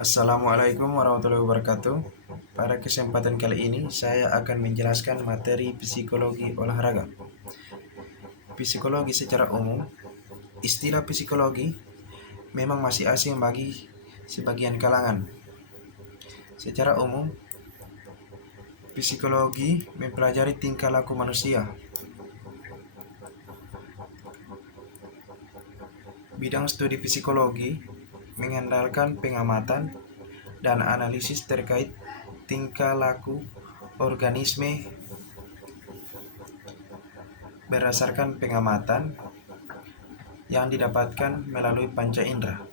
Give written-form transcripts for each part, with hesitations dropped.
Assalamualaikum warahmatullahi wabarakatuh. Pada kesempatan kali ini saya akan menjelaskan materi psikologi olahraga. Psikologi secara umum, istilah psikologi memang masih asing bagi sebagian kalangan. Secara umum, psikologi mempelajari tingkah laku manusia. Bidang studi psikologi mengandalkan pengamatan dan analisis terkait tingkah laku organisme berdasarkan pengamatan yang didapatkan melalui panca indera.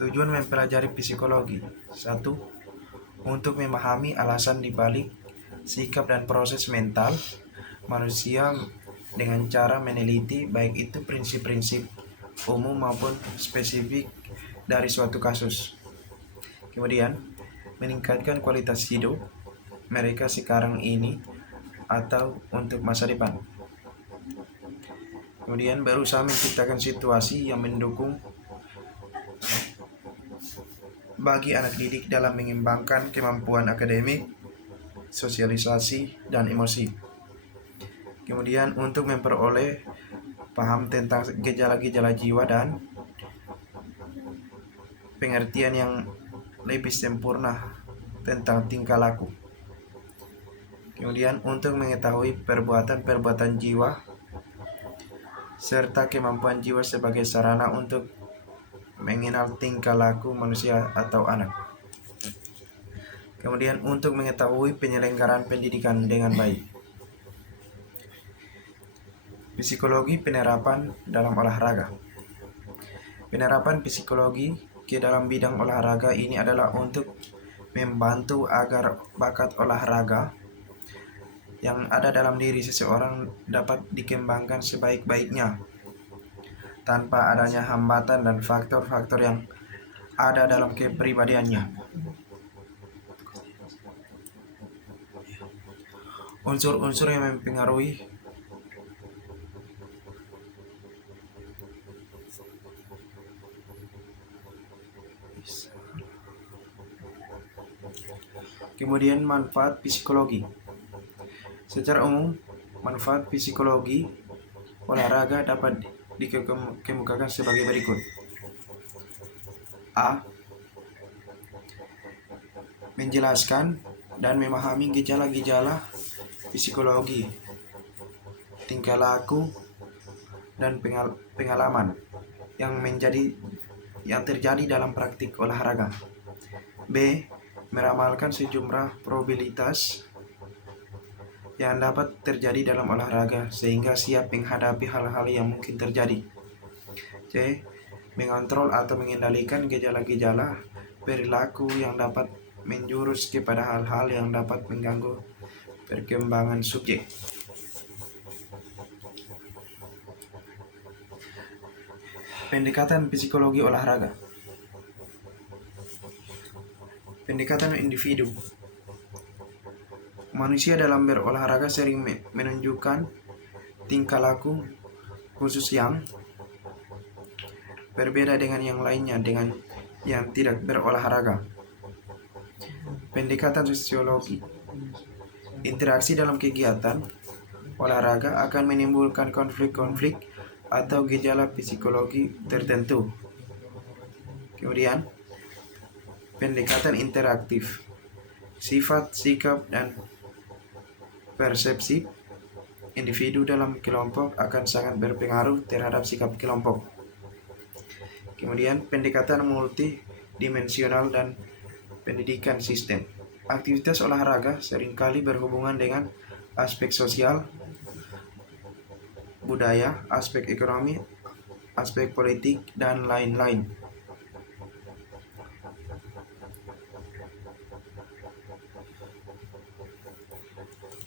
Tujuan mempelajari psikologi: 1. Untuk memahami alasan dibalik sikap dan proses mental manusia dengan cara meneliti baik itu prinsip-prinsip umum maupun spesifik dari suatu kasus. Kemudian, meningkatkan kualitas hidup mereka sekarang ini atau untuk masa depan. Kemudian, berusaha menciptakan situasi yang mendukung bagi anak didik dalam mengembangkan kemampuan akademik, sosialisasi, dan emosi. Kemudian, untuk memperoleh paham tentang gejala-gejala jiwa dan pengertian yang lebih sempurna tentang tingkah laku. Kemudian, untuk mengetahui perbuatan-perbuatan jiwa serta kemampuan jiwa sebagai sarana untuk mengenal tingkah laku manusia atau anak. Kemudian, untuk mengetahui penyelenggaraan pendidikan dengan baik. Psikologi penerapan dalam olahraga. Penerapan psikologi ke dalam bidang olahraga ini adalah untuk membantu agar bakat olahraga yang ada dalam diri seseorang dapat dikembangkan sebaik-baiknya tanpa adanya hambatan dan faktor-faktor yang ada dalam kepribadiannya. Unsur-unsur yang mempengaruhi kemudian manfaat psikologi. Secara umum, manfaat psikologi olahraga dapat dikemukakan sebagai berikut. A. Menjelaskan dan memahami gejala-gejala psikologi, tingkah laku, dan pengalaman yang terjadi dalam praktik olahraga. B. Meramalkan sejumlah probabilitas yang dapat terjadi dalam olahraga sehingga siap menghadapi hal-hal yang mungkin terjadi. C. Mengontrol atau mengendalikan gejala-gejala perilaku yang dapat menjurus kepada hal-hal yang dapat mengganggu perkembangan subjek. Pendekatan psikologi olahraga. Pendekatan individu. Manusia dalam berolahraga sering menunjukkan tingkah laku khusus yang berbeda dengan yang lainnya dengan yang tidak berolahraga. Pendekatan sosiologi. Interaksi dalam kegiatan olahraga akan menimbulkan konflik-konflik atau gejala psikologi tertentu. Kemudian, pendekatan interaktif. Sifat, sikap, dan persepsi individu dalam kelompok akan sangat berpengaruh terhadap sikap kelompok. Kemudian, pendekatan multidimensional dan pendidikan sistem. Aktivitas olahraga seringkali berhubungan dengan aspek sosial, budaya, aspek ekonomi, aspek politik, dan lain-lain.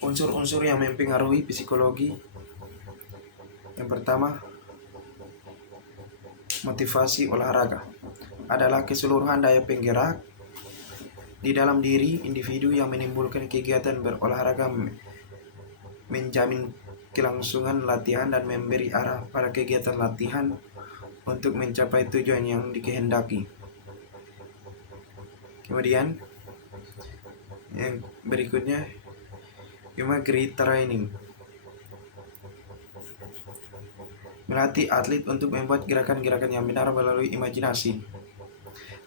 Unsur-unsur yang mempengaruhi psikologi. Yang pertama, motivasi olahraga adalah keseluruhan daya penggerak di dalam diri individu yang menimbulkan kegiatan berolahraga, menjamin kelangsungan latihan dan memberi arah pada kegiatan latihan untuk mencapai tujuan yang dikehendaki. Kemudian yang berikutnya imagery training, melatih atlet untuk membuat gerakan-gerakan yang benar melalui imajinasi.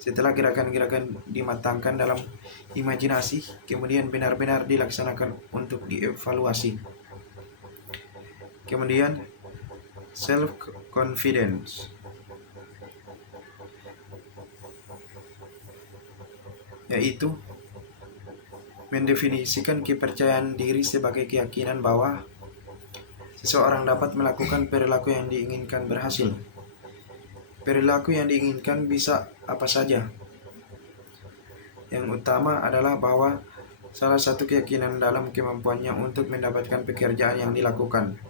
Setelah gerakan-gerakan dimatangkan dalam imajinasi, kemudian benar-benar dilaksanakan untuk dievaluasi. Kemudian self confidence, yaitu mendefinisikan kepercayaan diri sebagai keyakinan bahwa seseorang dapat melakukan perilaku yang diinginkan berhasil. Perilaku yang diinginkan bisa apa saja. Yang utama adalah bahwa salah satu keyakinan dalam kemampuannya untuk mendapatkan pekerjaan yang dilakukan.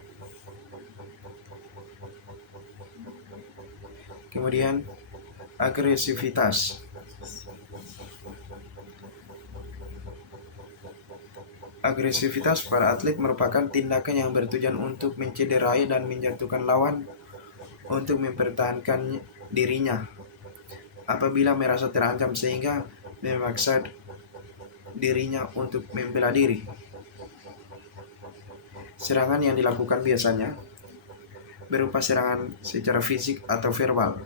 Kemudian agresivitas, agresivitas para atlet merupakan tindakan yang bertujuan untuk mencederai dan menjatuhkan lawan untuk mempertahankan dirinya apabila merasa terancam, sehingga memaksa dirinya untuk membela diri. Serangan yang dilakukan biasanya berupa serangan secara fisik atau verbal.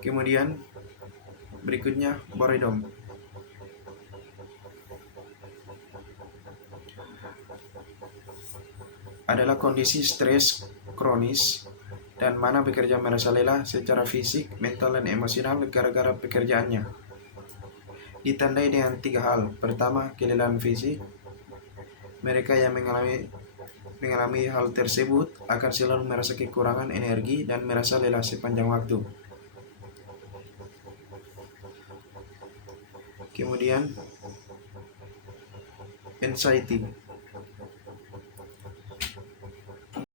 Kemudian berikutnya boredom, adalah kondisi stres kronis dan mana bekerja merasa lelah secara fisik, mental, dan emosional gara-gara pekerjaannya. Ditandai dengan 3 hal. Pertama, kelelahan fisik. Mereka yang mengalami hal tersebut akan selalu merasa kekurangan energi dan merasa lelah sepanjang waktu. Kemudian anxiety,